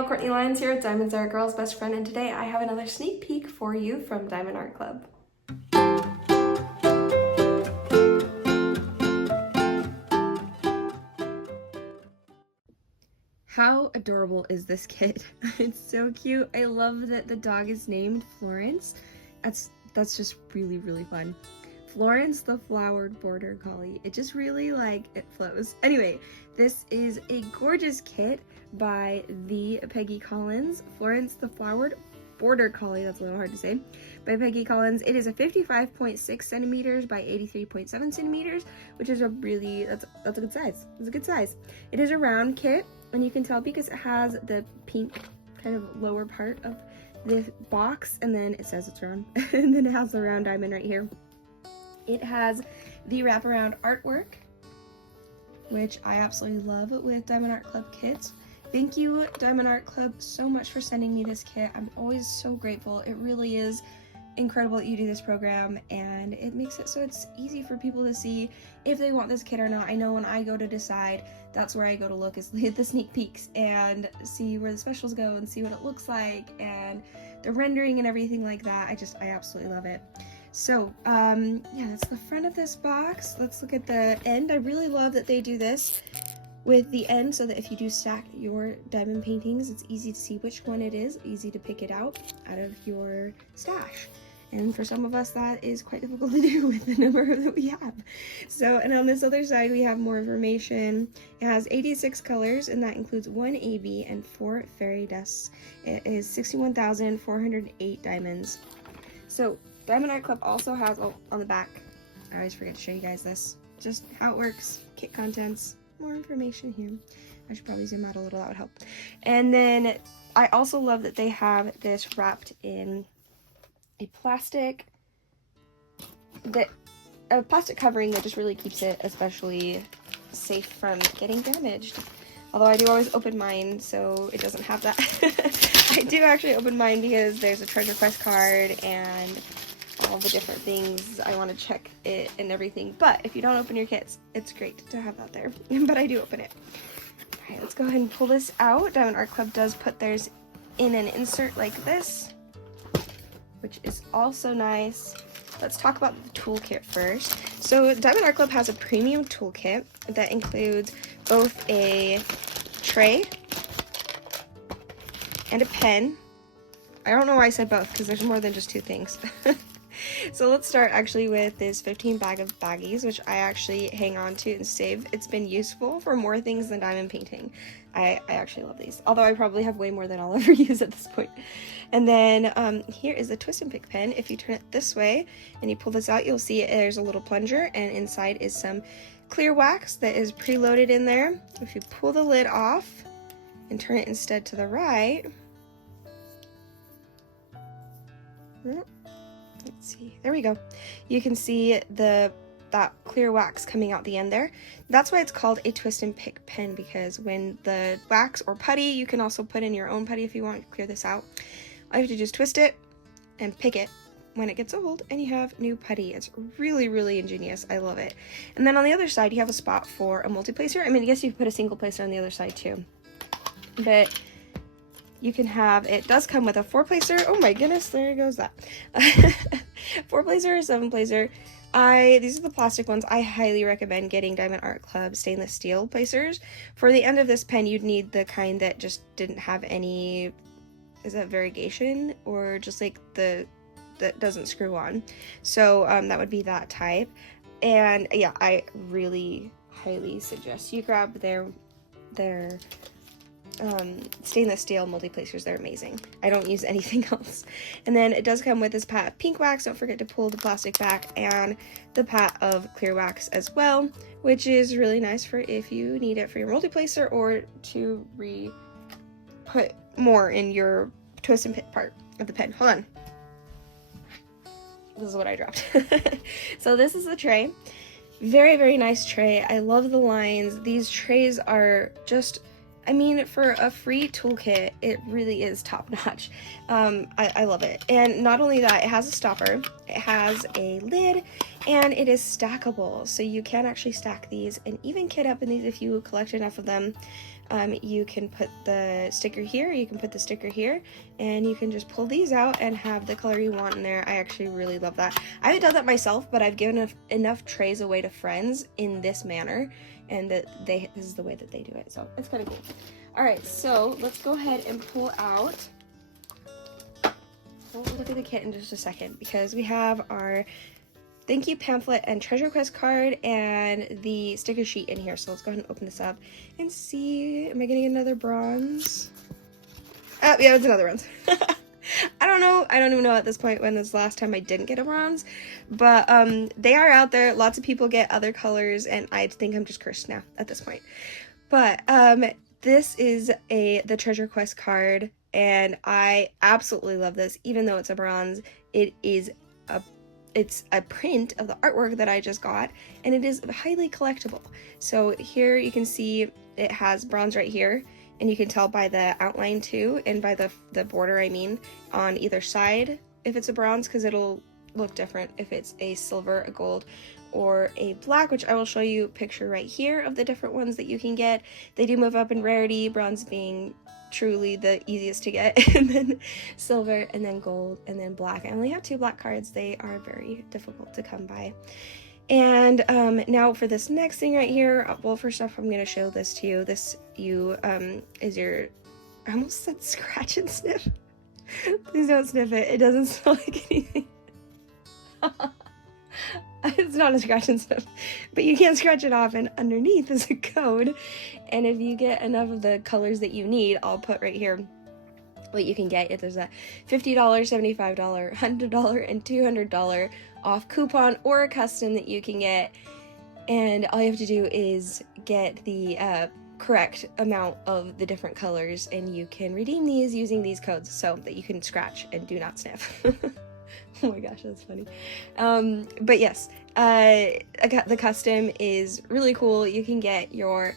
y'all, Courtney Lyons here with Diamonds Are a Girl's Best Friend, and today I have another sneak peek for you from Diamond Art Club. How adorable is this kit? It's so cute. I love that the dog is named Florence. That's just really fun. Florence the Flowered Border Collie. It just really, it flows. Anyway, this is a gorgeous kit by the Peggy Collins. Florence the Flowered Border Collie, that's a little hard to say, by Peggy Collins. It is a 55.6 centimeters by 83.7 centimeters, which is that's a good size. It's a good size. It is a round kit, and you can tell because it has the pink kind of lower part of the box, and then it says it's round, and then it has the round diamond right here. It has the wraparound artwork, which I absolutely love with Diamond Art Club kits. Thank you, Diamond Art Club, so much for sending me this kit. I'm always so grateful. It really is incredible that you do this program, and it makes it so it's easy for people to see if they want this kit or not. I know when I go to decide, that's where I go to look, is hit the sneak peeks and see where the specials go and see what it looks like and the rendering and everything like that. I absolutely love it. So, yeah, that's the front of this box. Let's look at the end. I really love that they do this with the end so that if you do stack your diamond paintings, it's easy to see which one it is, easy to pick it out of your stash. And for some of us, that is quite difficult to do with the number that we have. So, and on this other side, we have more information. It has 86 colors, and that includes 1 AB and 4 fairy dusts. It is 61,408 diamonds. So, Diamond Art Club also has, on the back, I always forget to show you guys this, just how it works, kit contents, more information here. I should probably zoom out a little, that would help. And then I also love that they have this wrapped in a plastic covering that just really keeps it especially safe from getting damaged. Although I do always open mine so it doesn't have that. I do actually open mine because there's a treasure quest card and all the different things I want to check it and everything. But if you don't open your kits, it's great to have that there. But I do open it. Alright, let's go ahead and pull this out. Diamond Art Club does put theirs in an insert like this, which is also nice. Let's talk about the toolkit first. So Diamond Art Club has a premium toolkit that includes both a tray and a pen. I don't know why I said both, because there's more than just two things. So let's start actually with this 15 bag of baggies, which I actually hang on to and save. It's been useful for more things than diamond painting. I actually love these, although I probably have way more than I'll ever use at this point. And then here is the twist and pick pen. If you turn it this way and you pull this out, you'll see there's a little plunger, and inside is some clear wax that is preloaded in there. If you pull the lid off and turn it instead to the right, let's see, there we go. You can see that clear wax coming out the end there. That's why it's called a twist and pick pen, because when the wax or putty, you can also put in your own putty if you want to clear this out. All you have to do is twist it and pick it when it gets old, and you have new putty. It's really ingenious. I love it. And then on the other side, you have a spot for a multi-placer. I mean, I guess you could put a single placer on the other side too. But you can have, it does come with a 4-placer. Oh my goodness, there goes that. 4-placer or 7-placer. These are the plastic ones. I highly recommend getting Diamond Art Club stainless steel placers. For the end of this pen, you'd need the kind that just didn't have any, is that variegation? Or just like that doesn't screw on. So that would be that type. And yeah, I really highly suggest you grab their stainless steel multi-placers. They're amazing. I don't use anything else. And then it does come with this pat of pink wax. Don't forget to pull the plastic back, and the pat of clear wax as well, which is really nice for if you need it for your multi-placer or to put more in your twist and pick part of the pen. Hold on. This is what I dropped. So this is the tray. Very nice tray. I love the lines. These trays are just, I mean, for a free toolkit, it really is top notch. I love it. And not only that, it has a stopper, it has a lid, and it is stackable. So you can actually stack these and even kit up in these if you collect enough of them. you can put the sticker here, you can put the sticker here, and you can just pull these out and have the color you want in there. I actually really love that. I haven't done that myself, but I've given enough trays away to friends in this manner, and this is the way that they do it, so it's kind of cool. All right, so let's go ahead and pull out, we'll look at the kit in just a second, because we have our thank you pamphlet and treasure request card and the sticker sheet in here. So let's go ahead and open this up and see. Am I getting another bronze? Oh, yeah, it's another bronze. I don't know. I don't even know at this point when this last time I didn't get a bronze, but they are out there. Lots of people get other colors, and I think I'm just cursed now at this point. But this is the treasure quest card, and I absolutely love this. Even though it's a bronze, it's a print of the artwork that I just got, and it is highly collectible. So here you can see it has bronze right here, and you can tell by the outline too, and by the border, I mean, on either side if it's a bronze, because it'll look different if it's a silver, a gold, or a black, which I will show you a picture right here of the different ones that you can get. They do move up in rarity, bronze being truly the easiest to get, and then silver, and then gold, and then black. I only have 2 black cards. They are very difficult to come by. And now for this next thing right here, well, first off, I'm going to show this to you. This is your, I almost said scratch and sniff. Please don't sniff it. It doesn't smell like anything. It's not a scratch and sniff, but you can't scratch it off, and underneath is a code, and if you get enough of the colors that you need, I'll put right here what you can get. If there's a $50, $75, $100, and $200 off coupon or a custom that you can get, and all you have to do is get the correct amount of the different colors, and you can redeem these using these codes so that you can scratch and do not sniff. Oh my gosh, that's funny. But yes, the custom is really cool. You can get your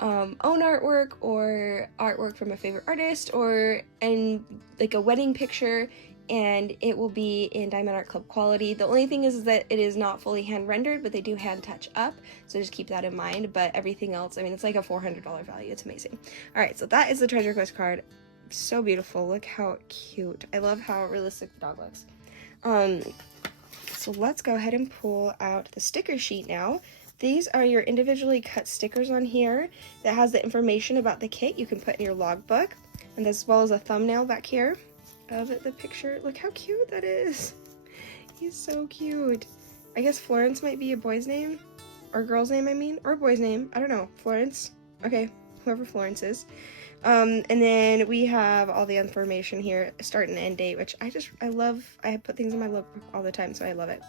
own artwork or artwork from a favorite artist, or like a wedding picture, and it will be in Diamond Art Club quality. The only thing is that it is not fully hand rendered, but they do hand touch up, so just keep that in mind. But everything else, I mean, it's like a $400 value. It's amazing. All right, so that is the treasure quest card. So beautiful. Look how cute. I love how realistic the dog looks. So let's go ahead and pull out the sticker sheet now. These are your individually cut stickers on here that has the information about the kit you can put in your logbook, and as well as a thumbnail back here of the picture. Look how cute that is. He's so cute. I guess Florence might be a boy's name, or girl's name, I mean, or a boy's name. I don't know. Florence. Okay, whoever Florence is. And then we have all the information here, start and end date, which I love. I put things in my logbook all the time, so I love it.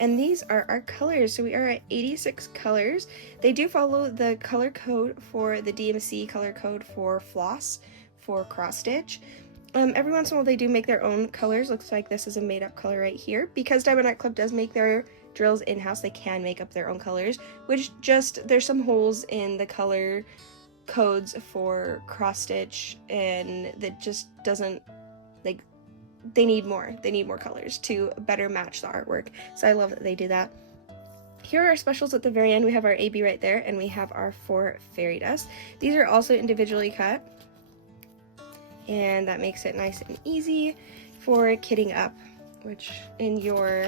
And these are our colors. So we are at 86 colors. They do follow the color code for the DMC color code for floss, for cross stitch. Every once in a while they do make their own colors. Looks like this is a made up color right here. Because Diamond Art Club does make their drills in-house, they can make up their own colors, which there's some holes in the color codes for cross stitch, and that just doesn't, like, they need more colors to better match the artwork. So I love that they do that. Here are our specials at the very end. We have our AB right there, and we have our 4 fairy dust. These are also individually cut, and that makes it nice and easy for kitting up, which in your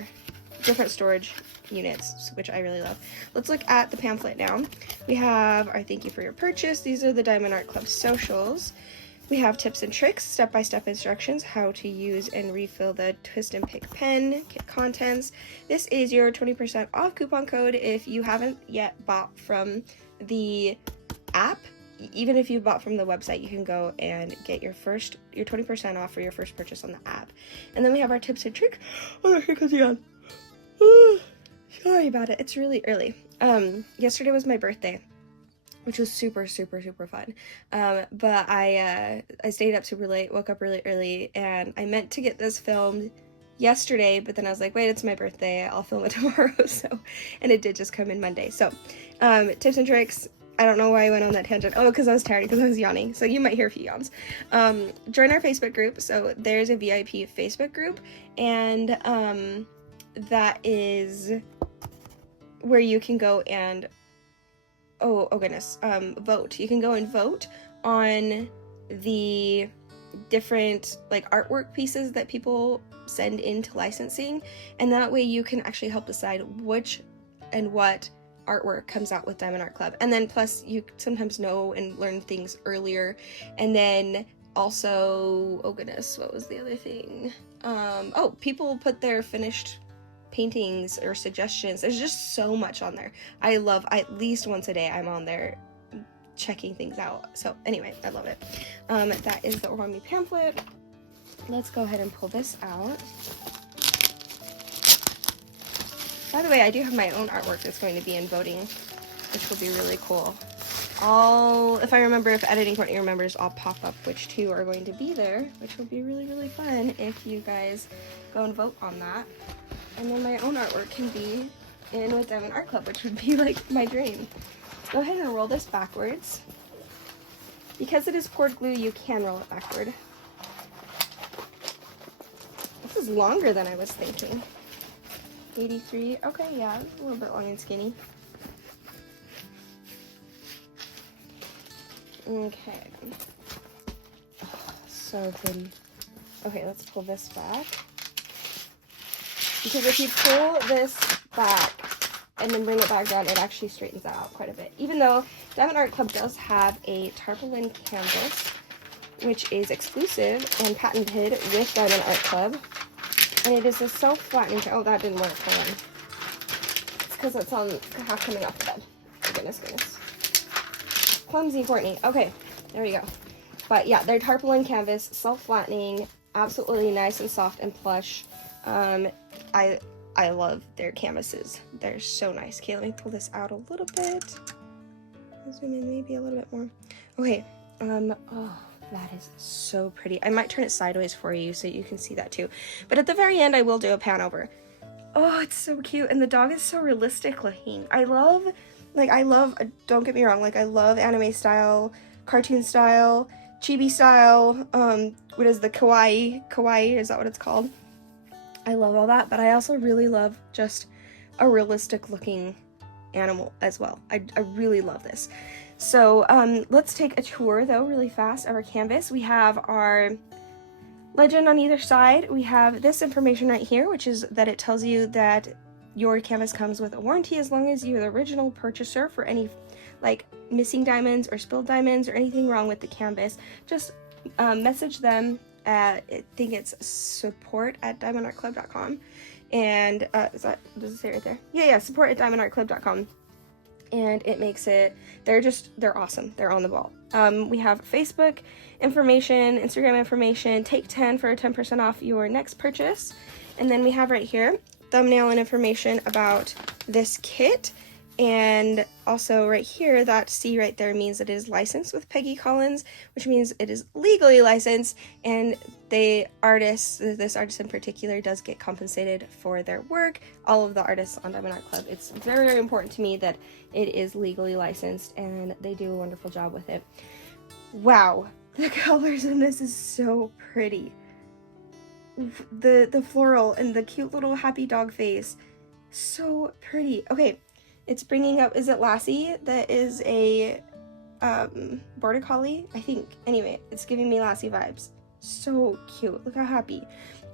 different storage units, which I really love. Let's look at the pamphlet now. We have our thank you for your purchase. These are the Diamond Art Club socials. We have tips and tricks, step-by-step instructions, how to use and refill the twist and pick pen, kit contents. This is your 20% off coupon code if you haven't yet bought from the app. Even if you bought from the website, you can go and get your 20% off for your first purchase on the app. And then we have our tips and tricks. Oh, here comes the on. Sorry about it. It's really early. Yesterday was my birthday, which was super, super, super fun. But I stayed up super late, woke up really early, and I meant to get this filmed yesterday, but then I was like, wait, it's my birthday. I'll film it tomorrow. And it did just come in Monday. So, tips and tricks. I don't know why I went on that tangent. Oh, because I was tired, because I was yawning. So you might hear a few yawns. Join our Facebook group. So there's a VIP Facebook group, and that is where you can go and vote. You can go and vote on the different like artwork pieces that people send into licensing, and that way you can actually help decide which and what artwork comes out with Diamond Art Club. And then plus you sometimes know and learn things earlier. And then also, oh goodness, what was the other thing? Oh, people put their finished paintings or suggestions. There's just so much on there. I love, at least once a day I'm on there checking things out. So anyway, I love it. That is the Origami pamphlet. Let's go ahead and pull this out. By the way, I do have my own artwork that's going to be in voting, which will be really cool. If I remember, if Editing Courtney remembers, I'll pop up which two are going to be there, which will be really, really fun if you guys go and vote on that. And then my own artwork can be in with Diamond Art Club, which would be like my dream. Go ahead and roll this backwards. Because it is poured glue, you can roll it backward. This is longer than I was thinking. 83, okay, yeah, a little bit long and skinny. Okay. Oh, so pretty. Okay, let's pull this back. Because if you pull this back and then bring it back down, it actually straightens that out quite a bit. Even though Diamond Art Club does have a tarpaulin canvas, which is exclusive and patented with Diamond Art Club. And it is a self-flattening, oh, that didn't work, hold on. It's because it's on half coming off the bed. Oh, goodness. Clumsy Courtney. Okay, there we go. But yeah, they're tarpaulin canvas, self-flattening, absolutely nice and soft and plush. I love their canvases. They're so nice. Okay, let me pull this out a little bit. Zoom in maybe a little bit more. Okay, oh, that is so pretty. I might turn it sideways for you so you can see that too. But at the very end, I will do a pan over. Oh, it's so cute. And the dog is so realistic looking. I love, don't get me wrong, like I love anime style, cartoon style, chibi style, what is the kawaii, is that what it's called? I love all that, but I also really love just a realistic looking animal as well. I really love this. So let's take a tour though really fast of our canvas. We have our legend on either side. We have this information right here, which is that it tells you that your canvas comes with a warranty as long as you're the original purchaser. For any like missing diamonds or spilled diamonds or anything wrong with the canvas, just message them at, I think it's support@diamondartclub.com. And does it say right there? Yeah, support@diamondartclub.com. And it makes it, they're awesome. They're on the ball. We have Facebook information, Instagram information, take 10 for 10% off your next purchase. And then we have right here, thumbnail and information about this kit. And also right here, that C right there means that it is licensed with Peggy Collins, which means it is legally licensed, and this artist in particular does get compensated for their work. All of the artists on Diamond Art Club, it's very, very important to me that it is legally licensed, and they do a wonderful job with it. Wow, the colors in this is so pretty. The floral and the cute little happy dog face, so pretty. Okay. It's bringing up, is it Lassie? That is a border collie, I think. Anyway, it's giving me Lassie vibes. So cute. Look how happy.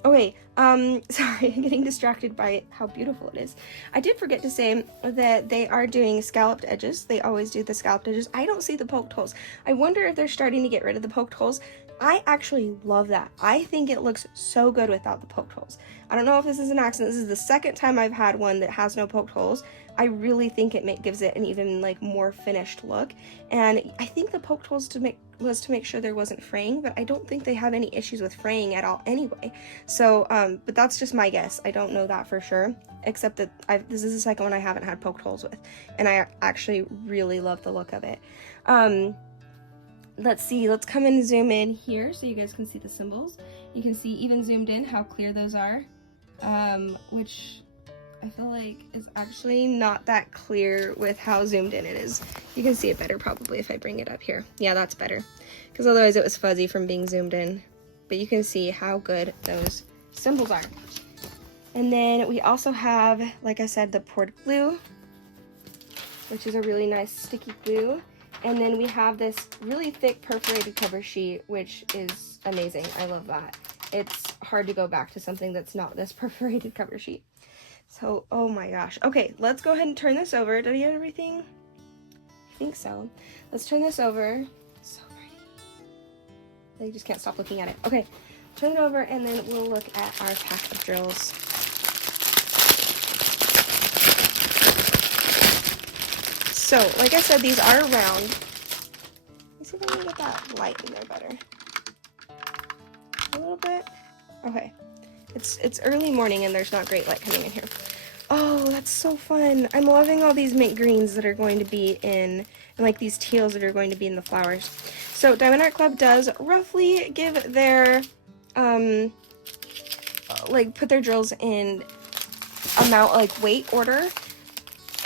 Okay, sorry, I'm getting distracted by how beautiful it is. I did forget to say that they are doing scalloped edges. They always do the scalloped edges. I don't see the poked holes. I wonder if they're starting to get rid of the poked holes. I actually love that. I think it looks so good without the poked holes. I don't know if this is an accident. This is the second time I've had one that has no poked holes. I really think it gives it an even like more finished look. And I think the poked holes was to make sure there wasn't fraying, but I don't think they have any issues with fraying at all anyway. So, but that's just my guess. I don't know that for sure, except that this is the second one I haven't had poked holes with, and I actually really love the look of it. Let's see, let's come and zoom in here so you guys can see the symbols. You can see even zoomed in how clear those are, which I feel like is actually not that clear with how zoomed in it is. You can see it better probably if I bring it up here. Yeah, that's better, because otherwise it was fuzzy from being zoomed in. But you can see how good those symbols are. And then we also have, like I said, the poured glue, which is a really nice sticky glue. And then we have this really thick perforated cover sheet, which is amazing. I love that. It's hard to go back to something that's not this perforated cover sheet. So, oh my gosh. Okay, let's go ahead and turn this over. Did I get everything? I think so. Let's turn this over. So pretty. I just can't stop looking at it. Okay, turn it over and then we'll look at our pack of drills. So, like I said, these are round. Let's see if I can get that light in there better. A little bit. Okay. It's early morning and there's not great light coming in here. Oh, that's so fun. I'm loving all these mint greens that are going to be in, and like these teals that are going to be in the flowers. So Diamond Art Club does roughly give their, like put their drills in amount, like weight order,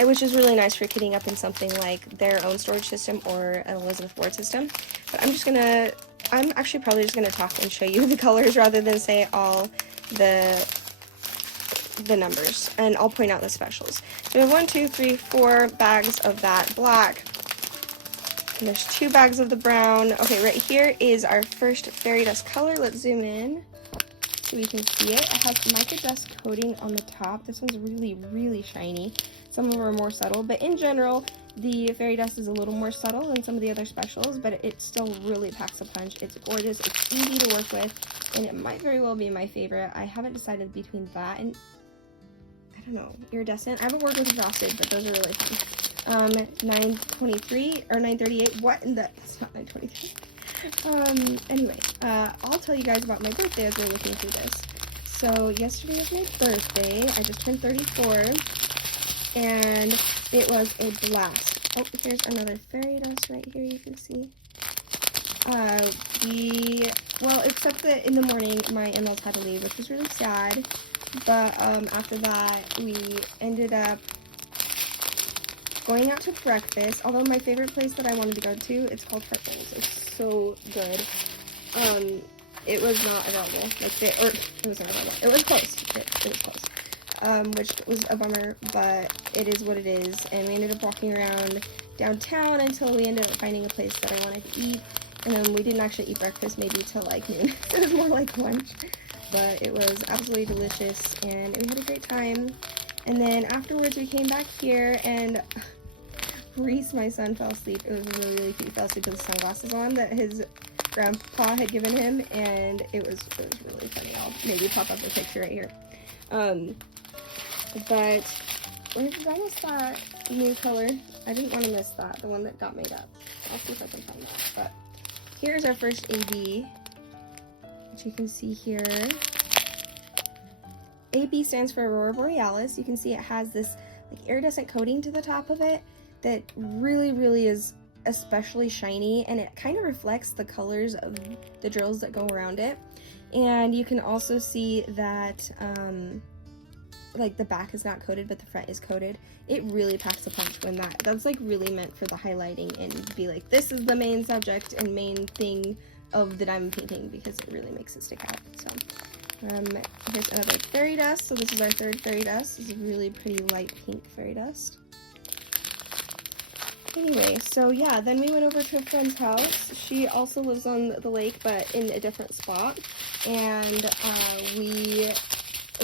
which is really nice for kitting up in something like their own storage system or an Elizabeth Ward system. But I'm actually probably just gonna talk and show you the colors rather than say all the numbers, and I'll point out the specials. So we have 1, 2, 3, 4 bags of that black, and there's 2 bags of the brown. Okay, right here is our first fairy dust color. Let's zoom in so we can see it. It has mica dust coating on the top. This one's really, really shiny. Some of them are more subtle, but in general, the fairy dust is a little more subtle than some of the other specials, but it still really packs a punch. It's gorgeous, it's easy to work with, and it might very well be my favorite. I haven't decided between that and, I don't know, iridescent. I haven't worked with exhausted, but those are really fun. 923, or 938, what in the, it's not 923. Anyway, I'll tell you guys about my birthday as we're looking through this. So, yesterday was my birthday. I just turned 34. And it was a blast. Oh, here's another fairy dust right here, you can see. Well, except that in the morning, my in-laws had to leave, which was really sad. But after that, we ended up going out to breakfast. Although my favorite place that I wanted to go to, it's called Hartman's. It's so good. It was not available. It wasn't available. It was close. It was close. Which was a bummer, but it is what it is, and we ended up walking around downtown until we ended up finding a place that I wanted to eat, and then we didn't actually eat breakfast maybe till like noon. It was more like lunch, but it was absolutely delicious, and we had a great time. And then afterwards we came back here, and Reese, my son, fell asleep. It was really, really cute. He fell asleep with the sunglasses on that his grandpa had given him, and it was really funny. I'll maybe pop up a picture right here. But did I miss that new color? I didn't want to miss that, the one that got made up. I'll see if I can find that. But here's our first AB, which you can see here. AB stands for Aurora Borealis. You can see it has this like iridescent coating to the top of it that really, really is especially shiny, and it kind of reflects the colors of the drills that go around it. And you can also see that like the back is not coated but the front is coated. It really packs a punch when that's like really meant for the highlighting and be like, this is the main subject and main thing of the diamond painting, because it really makes it stick out. So here's another fairy dust. So this is our third fairy dust. It's a really pretty light pink fairy dust. Anyway, so yeah, then we went over to a friend's house. She also lives on the lake, but in a different spot. And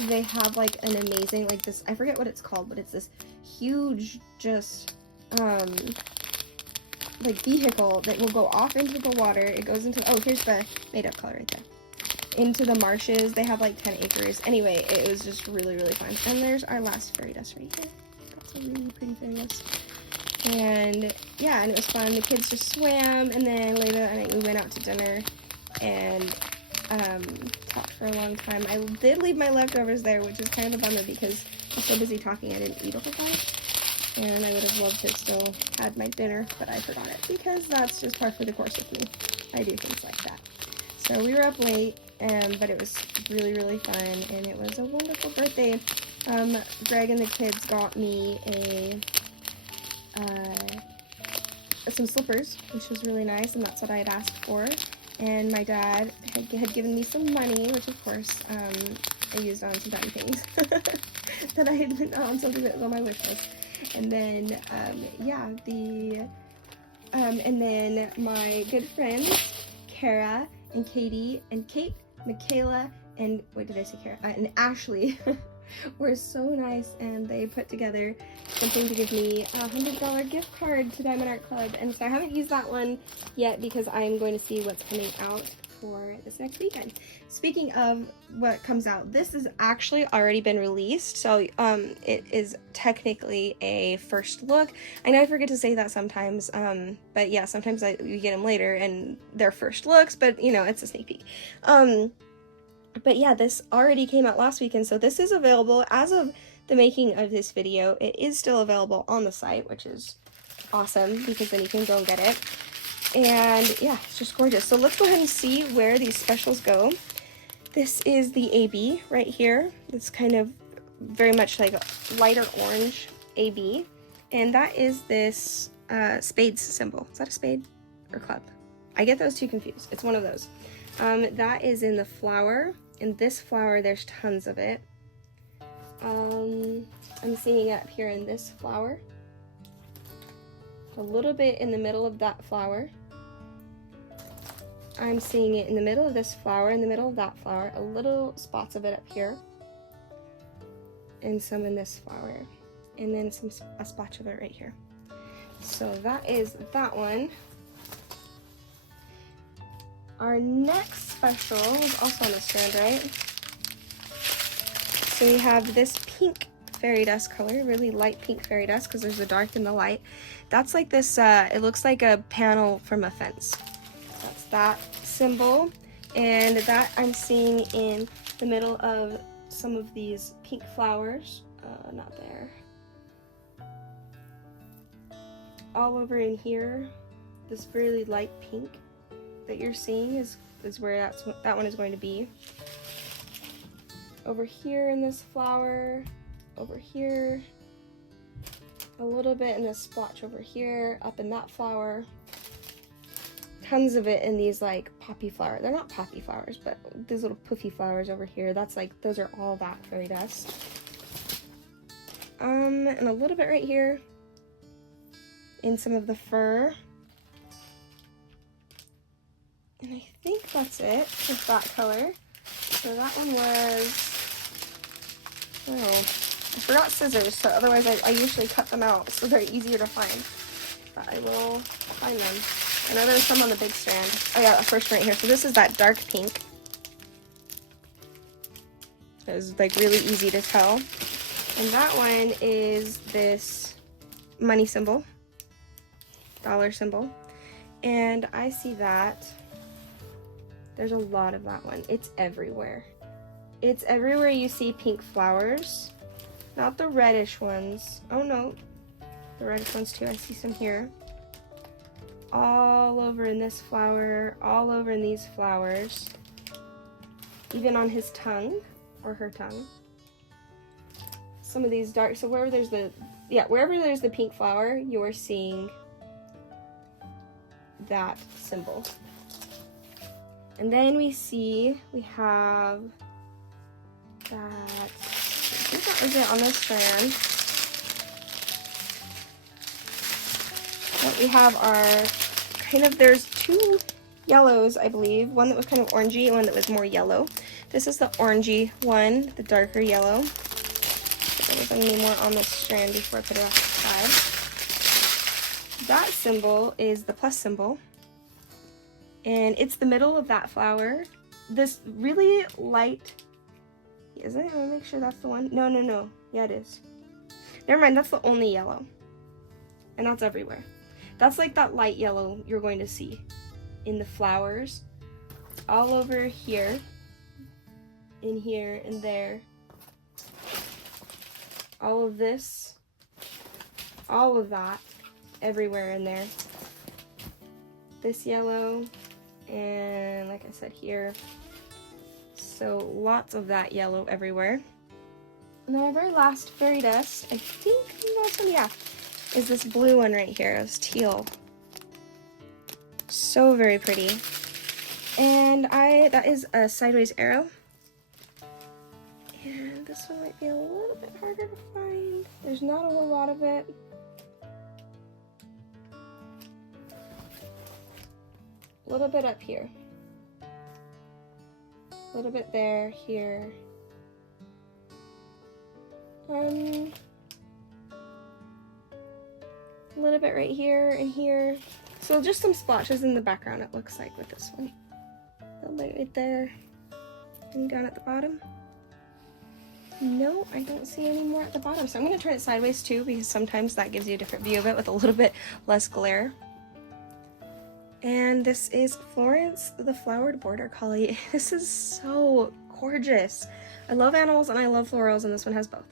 they have like an amazing, like this, I forget what it's called, but it's this huge, just, like vehicle that will go off into the water. It goes into, oh, here's the made-up color right there. Into the marshes. They have like 10 acres. Anyway, it was just really, really fun. And there's our last fairy dust right here. That's a really pretty fairy dust. And yeah, and it was fun. The kids just swam, and then later that night we went out to dinner and talked for a long time. I did leave my leftovers there, which is kind of a bummer because I was so busy talking I didn't eat a whole bunch. And I would have loved to still had my dinner, but I forgot it because that's just par for the course with me. I do things like that. So we were up late, but it was really, really fun, and it was a wonderful birthday. Greg and the kids got me some slippers, which was really nice, and that's what I had asked for. And my dad had given me some money, which of course I used on some diamond things that I had been on something that was on my wish list. And then yeah, And then my good friends, Kara and Katie and Kate, Michaela, and what did I say, Kara? And Ashley were so nice, and they put together something to give me a $100 gift card to Diamond Art Club. And so I haven't used that one yet because I'm going to see what's coming out for this next weekend. Speaking of what comes out, this has actually already been released, so it is technically a first look. I know I forget to say that sometimes, but yeah, sometimes you get them later and they're first looks, but you know, it's a sneak peek. But yeah, this already came out last weekend, so this is available as of the making of this video. It is still available on the site, which is awesome because then you can go and get it. And yeah, it's just gorgeous. So let's go ahead and see where these specials go. This is the AB right here. It's kind of very much like a lighter orange AB. And that is this spades symbol. Is that a spade or club? I get those two confused. It's one of those. That is in the flower. In this flower, there's tons of it. I'm seeing it up here in this flower. A little bit in the middle of that flower. I'm seeing it in the middle of this flower, in the middle of that flower, a little spots of it up here, and some in this flower, and then a spotch of it right here. So that is that one. Our next special is also on the strand, right? So we have this pink fairy dust color, really light pink fairy dust, because there's the dark and the light. That's like this, it looks like a panel from a fence. That's that symbol, and that I'm seeing in the middle of some of these pink flowers. Not there. All over in here, this really light pink that you're seeing is where that one is going to be. Over here in this flower, over here, a little bit in this splotch over here, up in that flower. Tons of it in these like poppy flowers. They're not poppy flowers, but these little puffy flowers over here. That's like, those are all that fairy dust. And a little bit right here in some of the fur. And I think that's it with that color. So that one was, oh, I forgot scissors, so otherwise I usually cut them out so they're easier to find. But I will find them. I know there's some on the big strand. Oh yeah, the first one right here. So this is that dark pink. It was like really easy to tell. And that one is this money symbol, dollar symbol. And I see that there's a lot of that one. It's everywhere. It's everywhere you see pink flowers. Not the reddish ones. Oh no, the reddish ones too. I see some here. All over in this flower, all over in these flowers. Even on his tongue, or her tongue. Some of these dark, so wherever there's the pink flower, you're seeing that symbol. And then we have that, I think that was it on this strand. What we have are there's two yellows, I believe. One that was kind of orangey and one that was more yellow. This is the orangey one, the darker yellow. There was going to be more on this strand before I put it off to the side. That symbol is the plus symbol. And it's the middle of that flower. This really light, is it? Let me make sure that's the one. No. Yeah, it is. Never mind, that's the only yellow. And that's everywhere. That's like that light yellow you're going to see in the flowers. All over here, in here, and there. All of this, all of that, everywhere in there. This yellow, and like I said here. So lots of that yellow everywhere. And then our very last fairy dust, I think the last one, yeah, is this blue one right here. It's teal. So very pretty. And that is a sideways arrow. And this one might be a little bit harder to find. There's not a whole lot of it. A little bit up here. A little bit there, here. A little bit right here and here. So just some splotches in the background, it looks like, with this one. A little bit right there and down at the bottom. No, I don't see any more at the bottom. So I'm going to turn it sideways too, because sometimes that gives you a different view of it with a little bit less glare. And this is Florence, the flowered border collie. This is so gorgeous. I love animals and I love florals, and this one has both.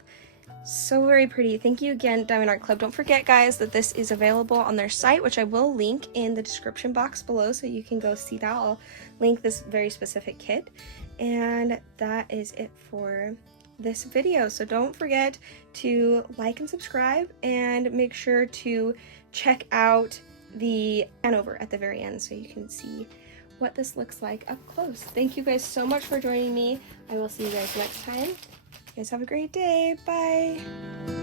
So very pretty. Thank you again, Diamond Art Club. Don't forget, guys, that this is available on their site, which I will link in the description box below, so you can go see that. I'll link this very specific kit. And that is it for this video. So don't forget to like and subscribe, and make sure to check out the Panover at the very end so you can see what this looks like up close. Thank you guys so much for joining me. I will see you guys next time. You guys have a great day. Bye.